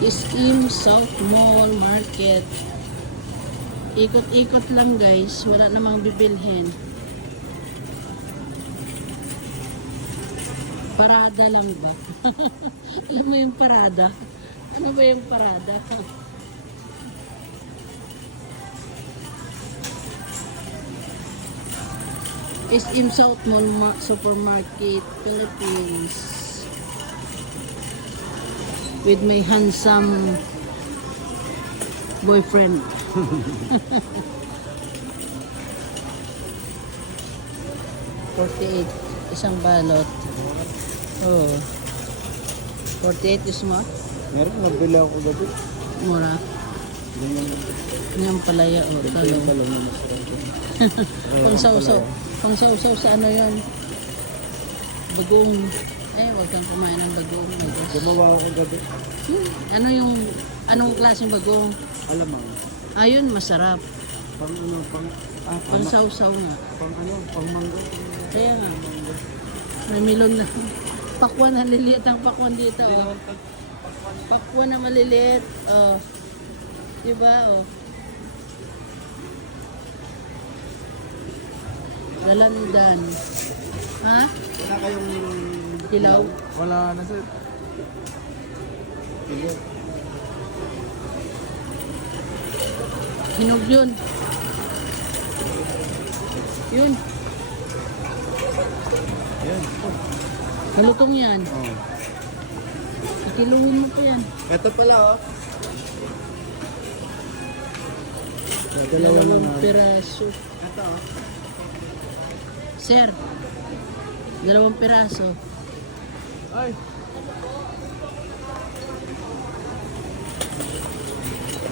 SM South Mall Market. Ikot-ikot lang guys, wala namang bibilhin. Parada lang ba? Alam mo yung parada? Ano ba yung parada? SM South Mall Supermarket, Philippines. With my handsome boyfriend. 48, isang balot. Oh. 48 is mo? Meron, nabili ako gabi. Mura. Yan palaya o talong. Pang sausaw. Pang sausaw sa ano yun? Bagong. Huwag kang kumain ng bagong. My gosh. Gumawa ako gabi. Ano yung, anong klaseng bagong? Alamang. Ayun, masarap. Pang ano, Pang sausaw nga. pang ano, pang mango. Kaya nga. May milon na. Pakwan na liliit ang pakwan dito. Oh. Pakwan na maliliit. Oh. Diba? Oh. Dalandan. Ha? Wala kayong Hilaw? Wala na sir. Hilaw. Hinog yun. Yun. Ayan. Malutong yan. Oh. Ikiluhin mo pa yan. Ito pala oh. Dalawang piraso. Ito oh. Sir, 2 piraso. Ay.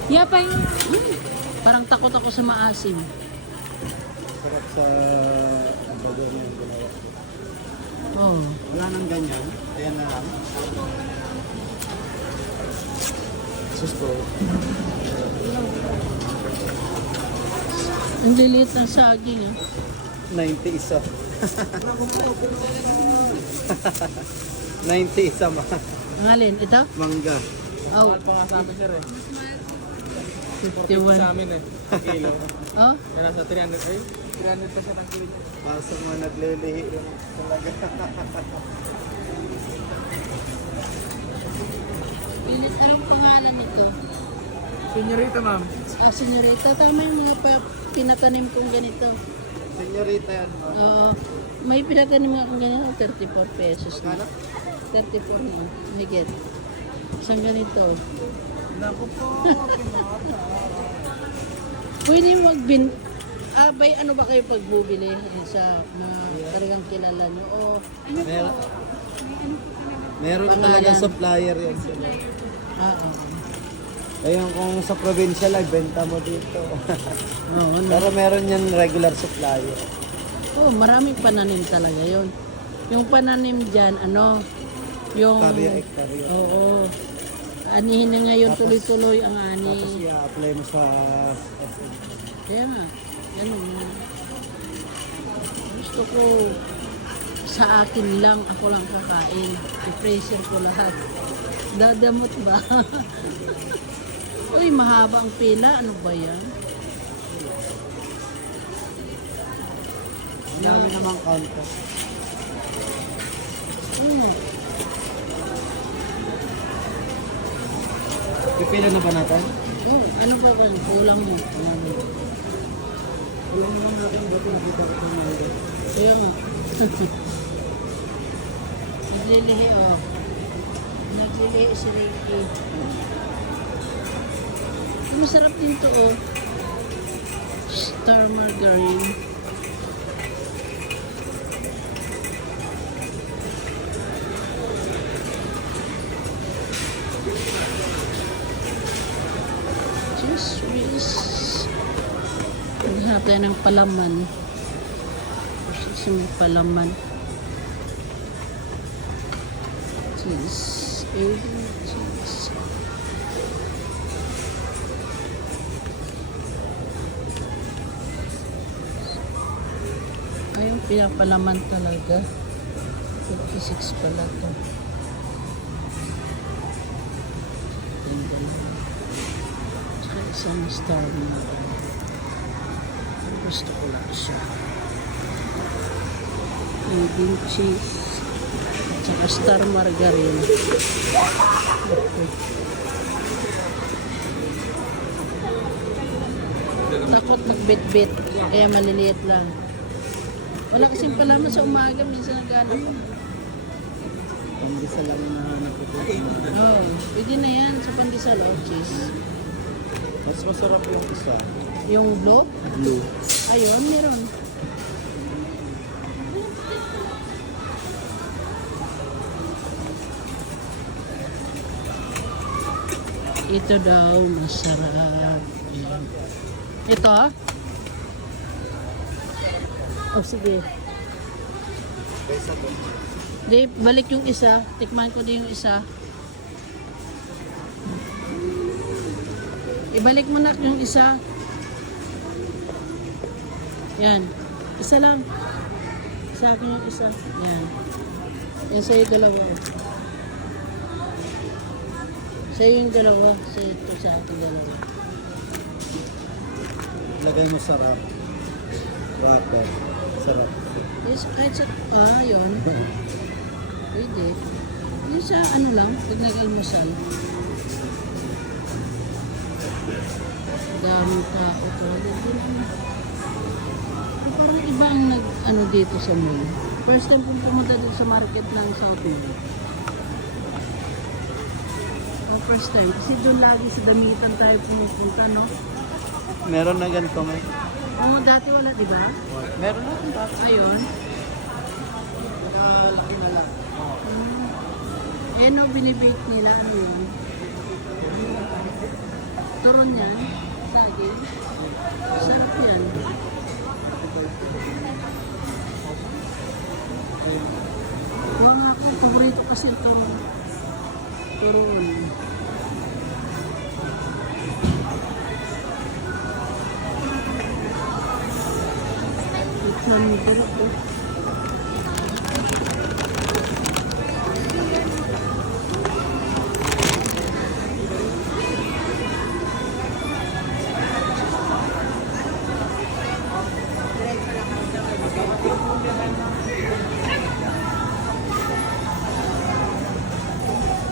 Yapay. Parang takot ako sa maasim. Sarap sa bago na yung ginawa. Oh. Wala nang ganyan. Ayan na lang. Susto. Ang lilit ng saging ah. 90 isa. 90 isa ma. Ang alin? Ito? Mangga. Oh. Mahal pa nga sa amin sir eh. 51. Sa amin eh. Kilo. Oh? Kaya nasa 300 eh. 300 pa siya ng kilo. Para sa mga naglilihi lang talaga. Anong pangalan nito? Senyorita ma'am. Senyorita. Tama yung mga pinatanim kong ganito. Senyorita yan ma. Oo. May pinatanim akong ganito. 34 pesos na. Kala? 34 na. Higit. Isang ganito. Naku po. Pwede bay, ano ba kayo pagbubili sa mga talagang kilala nyo? O, Meron. Meron Pangalan. talaga supplier yan sila. oo. Kaya kung sa probinsya lang, benta mo dito. Oo, ano? Pero meron yan regular supplier. Oh, maraming pananim talaga yon. Yung pananim dyan, yung... Hektarya. Oo. Anihin na ngayon Tapos- tuloy-tuloy ang Tapos ani. i-apply mo sa SM. Kaya nga, ganun nga. Gusto ko sa akin lang, ako lang kakain. I-freezer ko lahat. Dadamot ba? Uy, mahaba ang pila. Ano ba yan? Ang dami namang counter. Pipila na ba natin? Ano ba ba? Kulang mo. Kulang mo natin dito nakita ko ng mga. Kaya nga. Naglilihi oh. Naglilihi si Ricky. Masarap din to oh. Star margarine. Cheese whiz. Maghanap tayo ng palaman. Kasi may palaman. Cheese. Cheese. Ay, yung pinapalaman talaga. 56 pala to. Isang star na. Gusto ko lang siya. Leading cheese. Tsaka star margarine. Okay. Takot magbit-bit. Kaya maliliit lang. Wala kasing palaman sa umaga. Minsan nagano pa. Pandesal lang na hanap ko. Oh, pwede na yan sa pandesal o cheese. Mas masarap yung isa. Yung blue? Blue. Ayun, meron. Ito daw, masarap. Ayan. Ito? Oh, sige. Kaysa ko. Di, balik yung isa. Tikman ko din yung isa. Ibalik mo na yung isa. Yan. Isa lang. Sa akin yung isa. Yan. Yan sa'yo dalawa. Sa'yo yung dalawa. Sa'yo ito sa akin dalawa. Lagay mo sarap. Wrapper. Sarap. Yes, kahit sa... Ah, yun. Pwede. Yung sa ano lang, pag nag-almusal. Daming tao to. Parang iba ang nag-ano dito sa mall. First time kong pumunta dito sa market ng South Mall. Ang first time. Kasi doon lagi sa damitan tayo pumupunta, no? Meron na ganito may. Oo, dati wala, di ba? Meron na kung tapos. Ayun. Laki na lang. Eh, no, binibake nila. Ano yun? Turon yan. Saging. Sarap yan. Huwag nga ako. Paborito kasi yung turon. Turon. Ito ang sarap eh.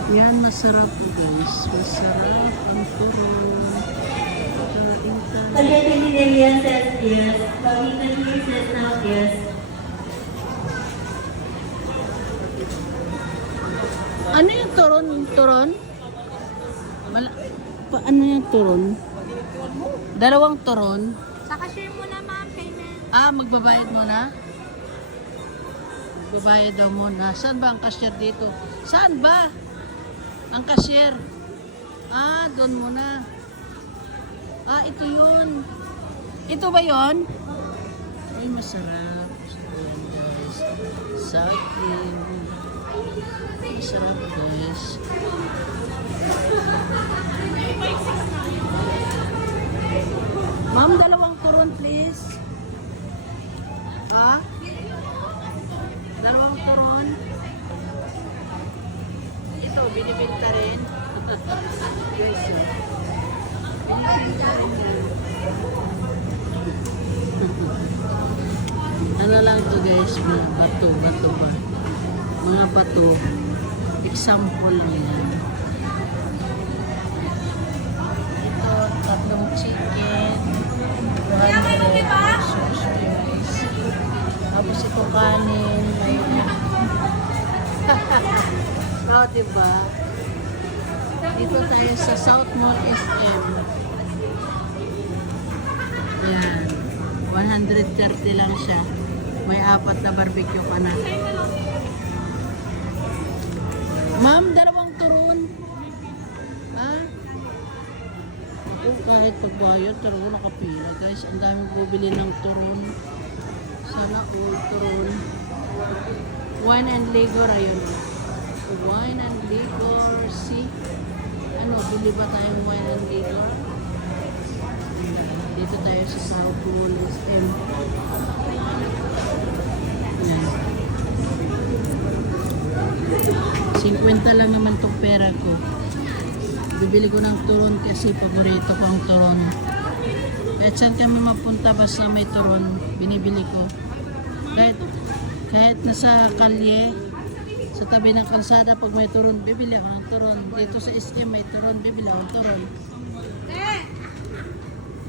Yan, masarap guys. Masarap ang turon. Kaintan. Spaghetti Lilia says yes. Pagkakali says now yes. Ano yung turon? Turon? Ano yung turon? Dalawang turon? Saka share mo na ma'am, payment. Ah, magbabayad muna? Magbabayad daw muna. Saan ba ang cashier dito? Saan ba? Ang cashier. Ah, doon muna. Ah, ito yun. Ito ba yun? Ay, masarap. Ayan, guys. Saging. Masarap, guys. Ma'am, dalawang turon, please. Ah? Dalawang turon. Ito, binibinta rin. Guys, binibinta rin. Ano lang to guys, mga bato ba? Mga bato. Example lang yan. Ito, tatlong chicken. 100 pesos. Tapos ito kanin. May oh, diba? Dito tayo sa South Mall SM. Yan. 130 lang siya. May 4 na barbecue ka na. Ma'am, dalawang turon. Ha? Ako kahit pagbayad, turon nakapila. Guys, ang daming bubili ng turon. Sana all turon. Wine and liquor, ayun. Wine and liquor. See? Ano, bili ba tayong wine and liquor? Dito tayo sa South Mall SM. Yan. 50 lang naman tong pera ko. Bibili ko ng turon kasi paborito ko ang turon. Kahit saan kami mapunta basta may turon, binibili ko. Kahit nasa kalye, sa tabi ng kalsada pag may turon, bibili ako ng turon. Dito sa SM may turon, bibili ako ng turon.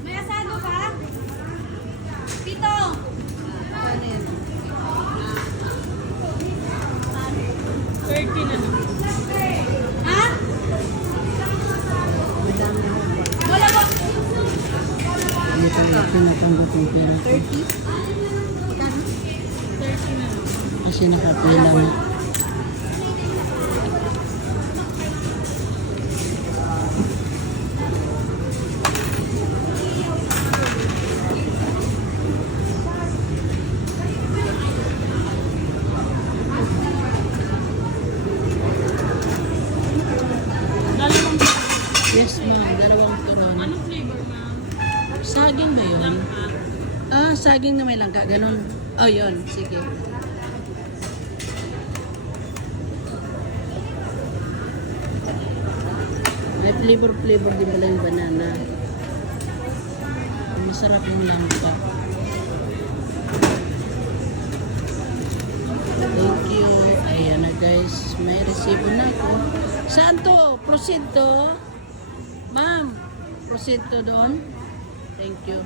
May asado ba? Pito! Ano yan? 30 na lang. Ha? Madami mo pa. Wala ba? Hindi talaga pinatanggap yung pera ko. 30 na lang. Kasi nakapila nga. Dalawang Yes ma'am, dalawang turon. Anong flavor, ma'am? Saging ba yun? Ah, saging na may langka, ganun. Oh, yun. Sige. May flavor din pala yung banana. Masarap yung langka. Thank you. Ayan na guys. May resibo na ako. Saan to? Proceed to? Ma'am, proceed to doon. Thank you.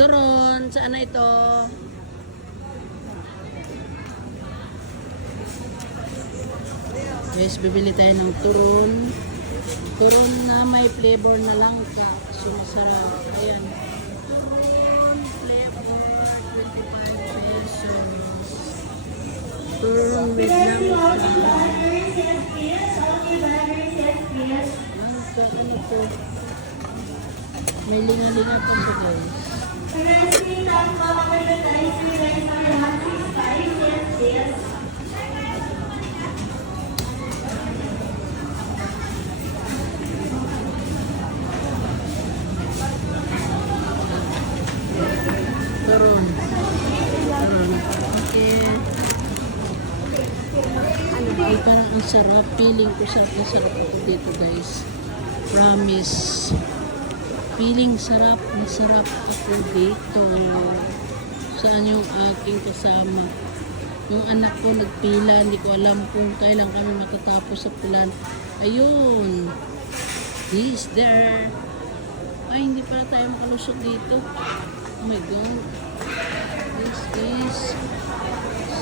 Turon, saan na ito? Guys, bibili tayo ng turon. Turon na may flavor na langka. So, masarap. Ayan. Turon flavor, 25 pesos. Turon with langka. Ano to? May linga-linga po siya guys. Turon. Okay. Ay, parang ang sarap. Feeling ko sarap na sarap ako dito guys. Promise. Feeling sarap na sarap ako dito. Saan yung aking kasama? Yung anak ko nagpila. Hindi ko alam kung kailan kami matatapos sa pilan. Ayun. He is there. Ay, hindi pala tayo makalusot dito. Oh my God. This is...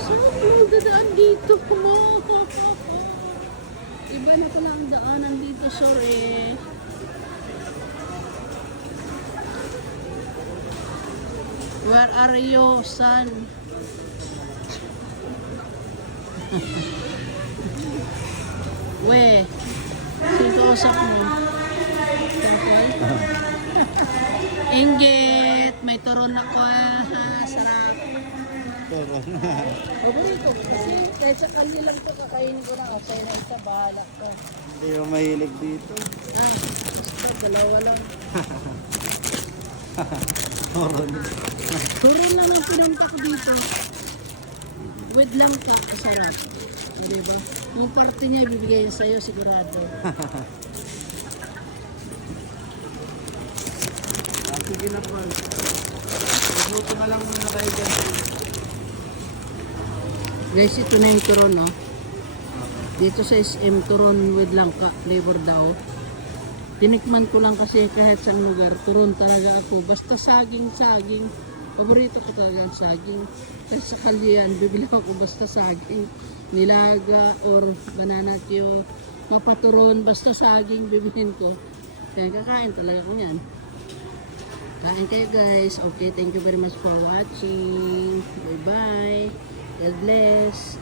Saan mo dadaan dito? Iba na pala ang daanan dito. Sorry. Where are you, son? We, sino kausap mo? Inggit, may turon ako. Sarap. Turon. Paborito ko kasi kahit sa kalye lang ito kakainin ko na. Okay na isa, bahala ko. Hindi mo mahilig dito. Gusto, dalawa lang. Turon. Turon lang ang pinunta ko dito. With langka, sarap. Diba? Yung parte niya ibibigay sa'yo sigurado. Sige na po. Magluto na lang muna kayo dyan. Guys, ito na yung turon, no? Dito sa SM, turon with langka, flavor daw. Tinikman ko lang kasi kahit sa lugar, turon talaga ako. Basta saging. Paborito ko talaga ang saging. Kahit sa kalyan, bibili ako basta saging. Nilaga or banana Q. Mapaturon, basta saging, bibilhin ko. Kaya kakain talaga ko yan. Kain kayo guys. Okay, thank you very much for watching. Bye-bye. God bless.